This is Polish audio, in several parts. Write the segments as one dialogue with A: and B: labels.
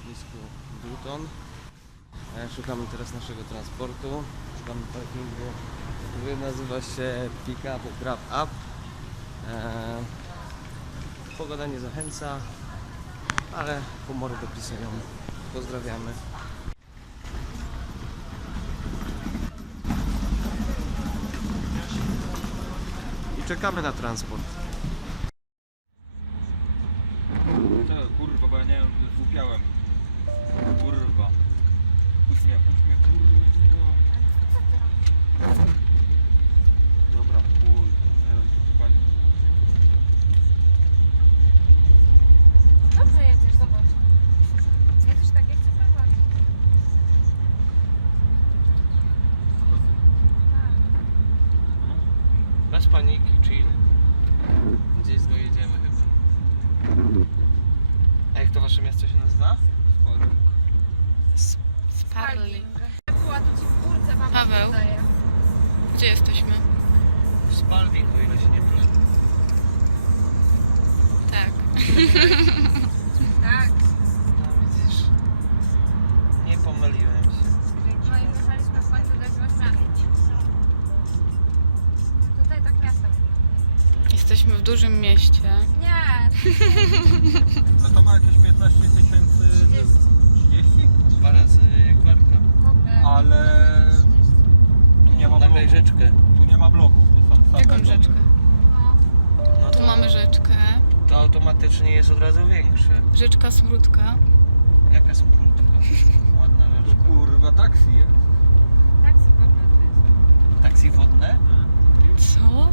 A: na lotnisku Luton. E, Szukamy teraz naszego transportu. Szukamy parkingu, który nazywa się Pick Up Grab Up. E, Pogoda nie zachęca, ale humory dopisują. Pozdrawiamy. I czekamy na transport.
B: Puść mnie, kurwa. Dobra, chuj. Nie.
C: Dobrze jedziesz, zobacz. Ja też takie chcę prowadzić. Tak.
A: Bez paniki, chill. Gdzieś dojedziemy chyba. Jak to wasze miasto się nazywa?
B: Spadł.
D: Sparli.
C: Była to ci w górce wam
D: Paweł. Gdzie jesteśmy?
A: W Spalding, o ile się nie mylę.
D: Tak.
C: Tak.
A: No widzisz. Nie pomyliłem się.
C: No i wyjechaliśmy w końcu do miasta. Tutaj tak miasto wygląda.
D: Jesteśmy w dużym mieście.
C: Nie,
B: No to ma jakieś 15 tysięcy...
C: 30
B: 30?
A: Dwa razy jak Werka.
B: Ale... Tu nie ma
A: Nagraj
B: bloków.
A: rzeczkę.
B: Tu nie ma bloków, to są same
D: Jaką
B: domy.
D: rzeczkę?
C: No.
D: Tu
A: to,
D: mamy rzeczkę.
A: to automatycznie jest od razu większe.
D: Rzeczka Smródka.
A: Jaka smutna. Ładna
B: Tu
A: rzeczka.
B: kurwa taksi jest.
C: Tak to jest.
A: Taksi wodne?
D: Co?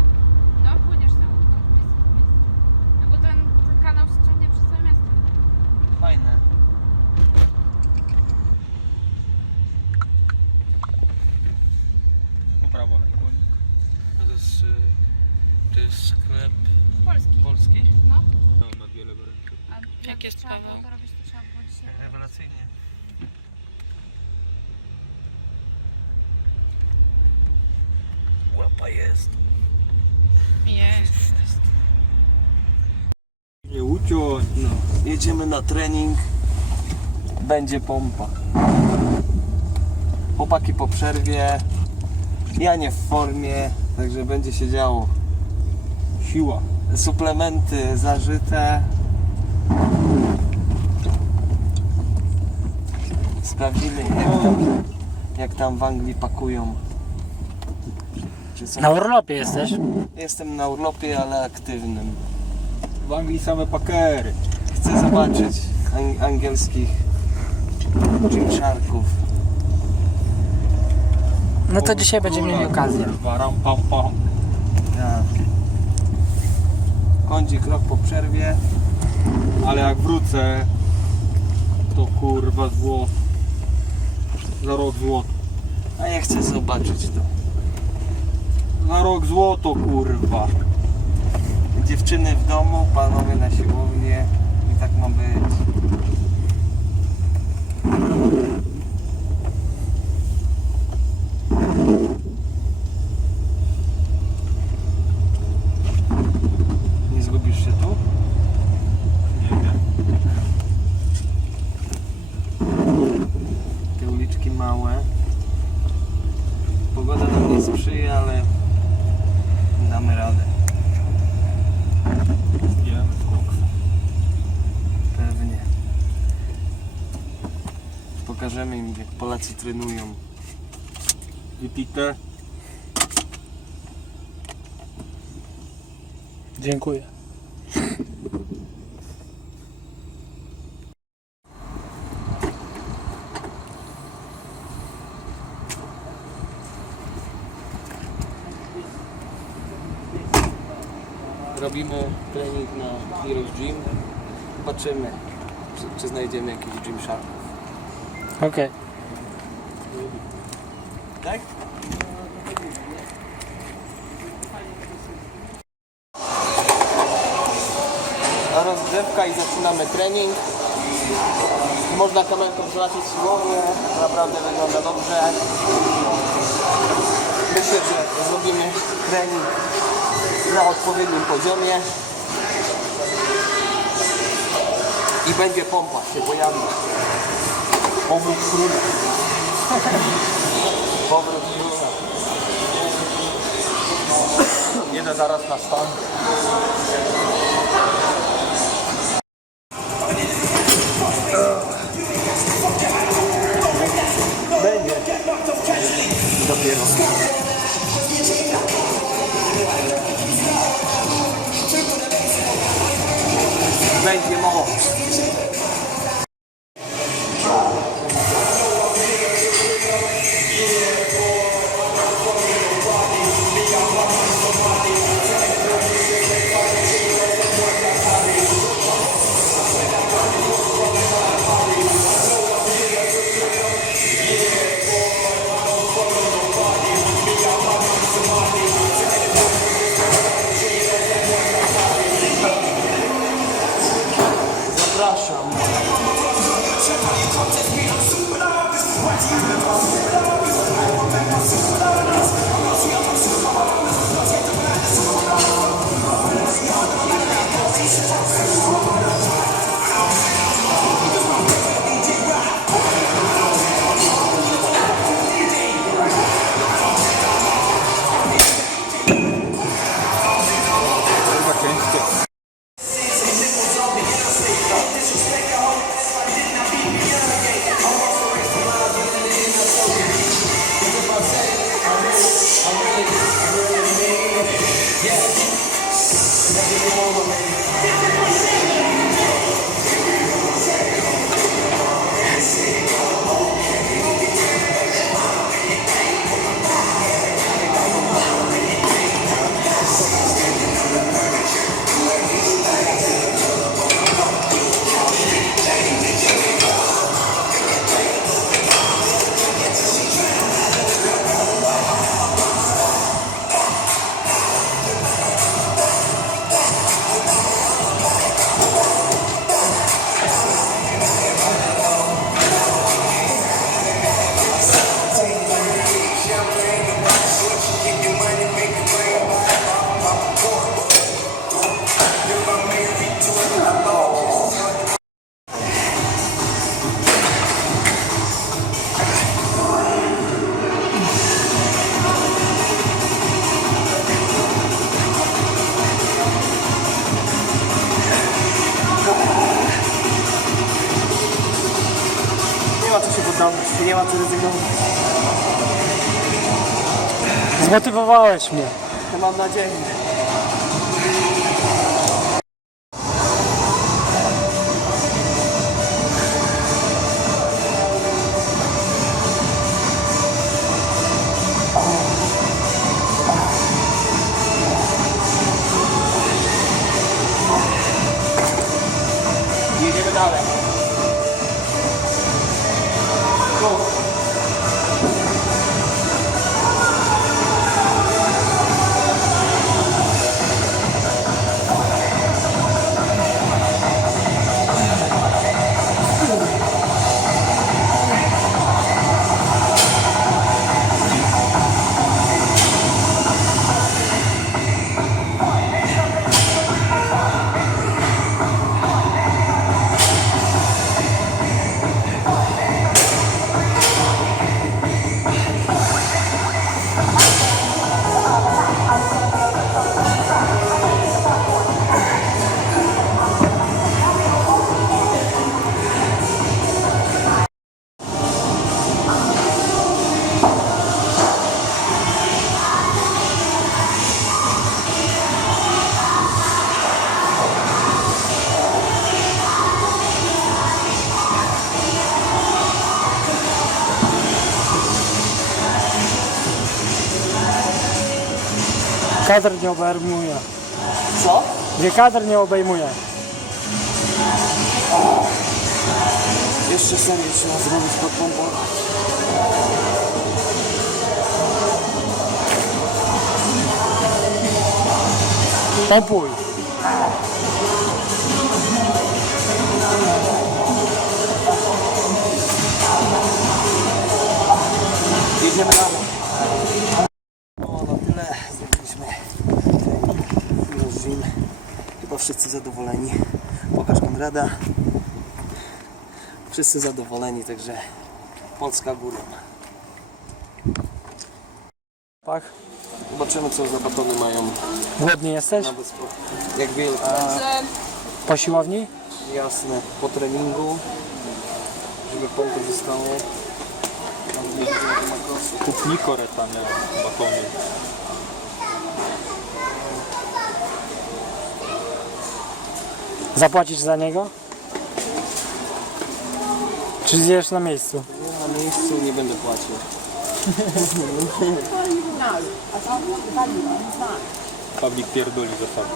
C: Trzeba było to robić, to trzeba było dzisiaj.
A: Rewelacyjnie. Łapa jest.
D: Jest.
B: Nie uciąć.
A: No, jedziemy na trening. Będzie pompa. Chłopaki po przerwie. Ja nie w formie, także będzie się działo.
B: Siła.
A: Suplementy zażyte. Sprawdzimy jak tam, jak tam w Anglii pakują. Są...
E: Na urlopie jesteś?
A: Jestem na urlopie, ale aktywnym.
B: W Anglii same pakery.
A: Chcę zobaczyć ang- angielskich Gymsharków.
E: No to dzisiaj będziemy mieli okazję.
B: Ram pam pam.
A: Ja. Kądzik rok po przerwie.
B: Ale jak wrócę, to kurwa zło. Za rok złoto.
A: A ja chcę zobaczyć to.
B: Za rok złoto kurwa.
A: Dziewczyny w domu, panowie na siłownię i tak ma być. Nie zgubisz się tu?
B: Nie wiem.
A: Te uliczki małe. Pogoda nam nie sprzyja, ale damy radę.
B: Zjemy z koksa.
A: Pewnie. Pokażemy im, jak Polacy trenują.
B: Wypite.
E: Dziękuję.
A: Robimy trening na Heroes Gym. Patrzymy, czy, czy znajdziemy jakiś Gym Sharków.
E: Okej.
A: Tak? A rozgrzewka i zaczynamy trening. Można kamerką zobaczyć siłownię, naprawdę wygląda dobrze. Myślę, że zrobimy trening na odpowiednim poziomie. I będzie pompa się pojawi. Powrót króla. Powrót króla. Jedę zaraz na stan.
E: Zmotywowałeś mnie.
A: Mam nadzieję.
E: Kadr nie obejmuje.
A: Co?
E: Gdzie kadr nie obejmuje.
A: Jeszcze serię trzeba zrobić pod pompą.
E: Pompuj.
A: Jedziemy dalej. O, no tyle zrobiliśmy. Jeździmy. Chyba wszyscy zadowoleni. Pokaż Konrada. Wszyscy zadowoleni, także Polska górą.
E: Pach.
A: Zobaczymy co za batony mają
E: Głodny jesteś?
A: na wyspu. Jak wielka,
E: Po siłowni?
A: jasne, po treningu, żeby pompy zostało. Mam nadzieję, że to makosy.
B: Kup Nikoreta miał batony.
E: Zapłacisz za niego? Czy zjesz na miejscu?
A: Ja na miejscu nie będę płacił.
B: Pawlik pierdoli za.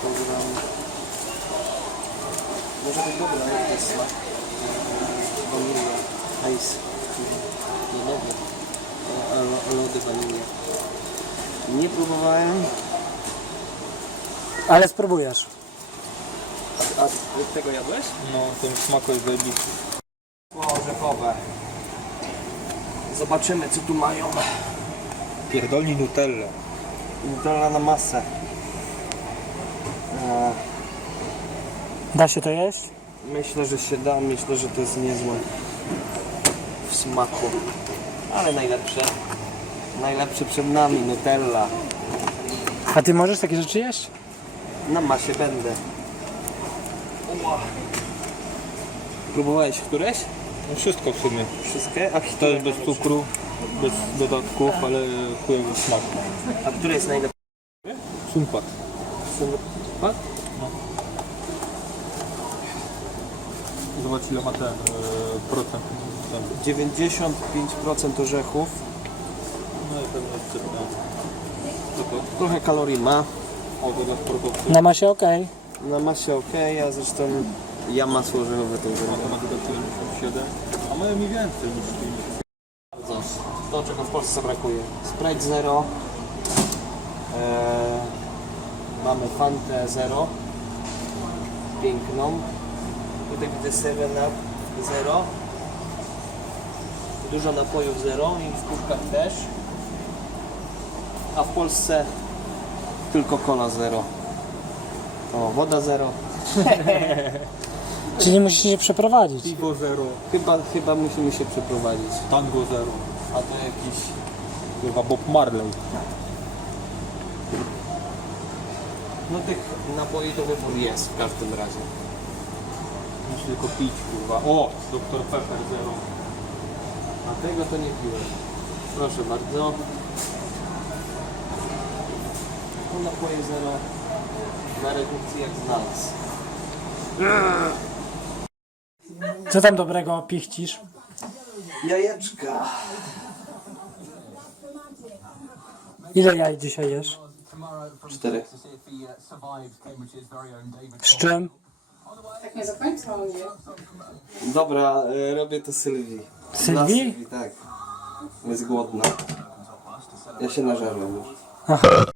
A: Program. Może być dobre, ale to jest smak. Wanilia. Ice. No dobre. A- a- Lody wanilia. Nie próbowałem.
E: Ale spróbujesz.
A: A, a tego jadłeś?
B: No, ten smak jest zajebisty.
A: Orzechowe. Zobaczymy co tu mają.
B: Pierdolni Nutellę.
A: Nutella na masę. E,
E: Da się to jeść?
A: Myślę, że się da. Myślę, że to jest niezłe w smaku. Ale najlepsze. Najlepsze przed nami Nutella.
E: A ty możesz takie rzeczy jeść?
A: Na masie będę. Próbowałeś któreś?
B: No wszystko w sumie.
A: Wszystkie? A,
B: To
A: które
B: jest bez cukru, bez dodatków, ale chujowy smak.
A: A które jest najlepsze?
B: Sumpat.
A: Tak?
B: Zobacz ile ma ten e, procent. Ten.
A: 95% orzechów.
B: No i pewnie to?
A: Trochę kalorii ma.
B: O, to dla sportowców.
E: Na masie okej.
A: Na masie ok, a zresztą ja masło orzechowe to zrobię.
B: Matematyka 77. A mają mi więcej niż 50.
A: Bardzo. To czego w Polsce brakuje. Sprite Zero. Eee, mamy Fantę Zero. Piękną. Tutaj widzę 7 Up Zero. Dużo napojów Zero i w kubkach też. A w Polsce tylko Cola Zero. O, woda Zero.
E: Czyli musisz się przeprowadzić.
B: Piwo zero,
A: Chyba, chyba musimy się przeprowadzić.
B: tango zero.
A: A to jakiś
B: Chyba Bob Marley.
A: No tych napoi to wybór jest w każdym razie.
B: Muszę tylko pić, kurwa. O, Dr Pepper zero.
A: A tego to nie piłem. Proszę bardzo. Napoje zero na redukcji jak z nas.
E: Co tam dobrego pichcisz?
A: Jajeczka.
E: Ile jaj dzisiaj jesz?
A: Cztery.
E: Z czym?
C: Tak nie do końca nie.
A: Dobra, e, robię to Sylwii. Dla
E: Sylwii?
A: Sylwii, tak. Jest głodna. Ja się nażarłem już.
E: Co,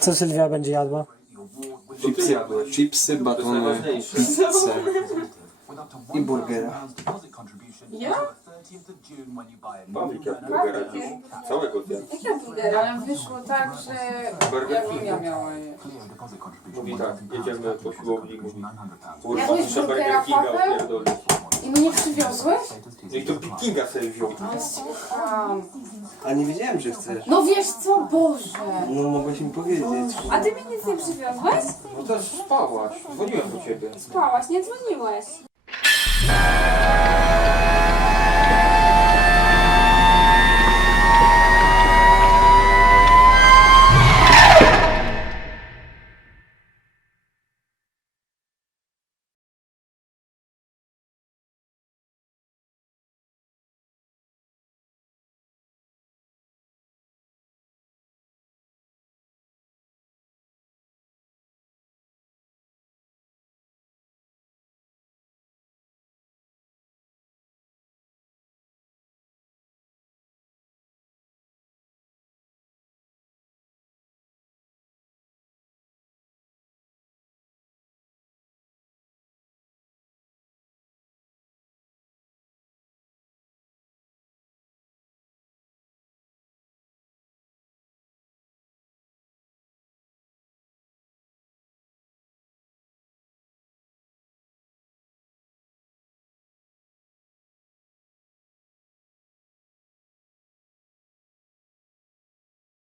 E: co Sylwia będzie jadła?
A: Chipsy, chipsy batony, pizzę i burgera.
C: Ja?
B: Pawlik jak burgera Całego zjadł.
C: Jakie burgery? Ale wyszło tak, że ja bym ja miała je.
B: Mówi tak, jedziemy po siłowni, mówi. Kurwa,
C: Jadłeś
B: muszę
C: burgera,
B: Burger Kinga
C: Paweł?
B: opierdolić.
C: I mnie przywiozłeś?
B: No i to Big Kinga sobie wziął.
C: Ale słucham.
A: A nie wiedziałem, że chcesz.
C: No wiesz co, Boże.
A: No mogłeś mi powiedzieć.
C: A ty mi nic nie przywiozłeś?
B: No to spałaś, dzwoniłem do ciebie.
C: Spałaś, nie dzwoniłeś.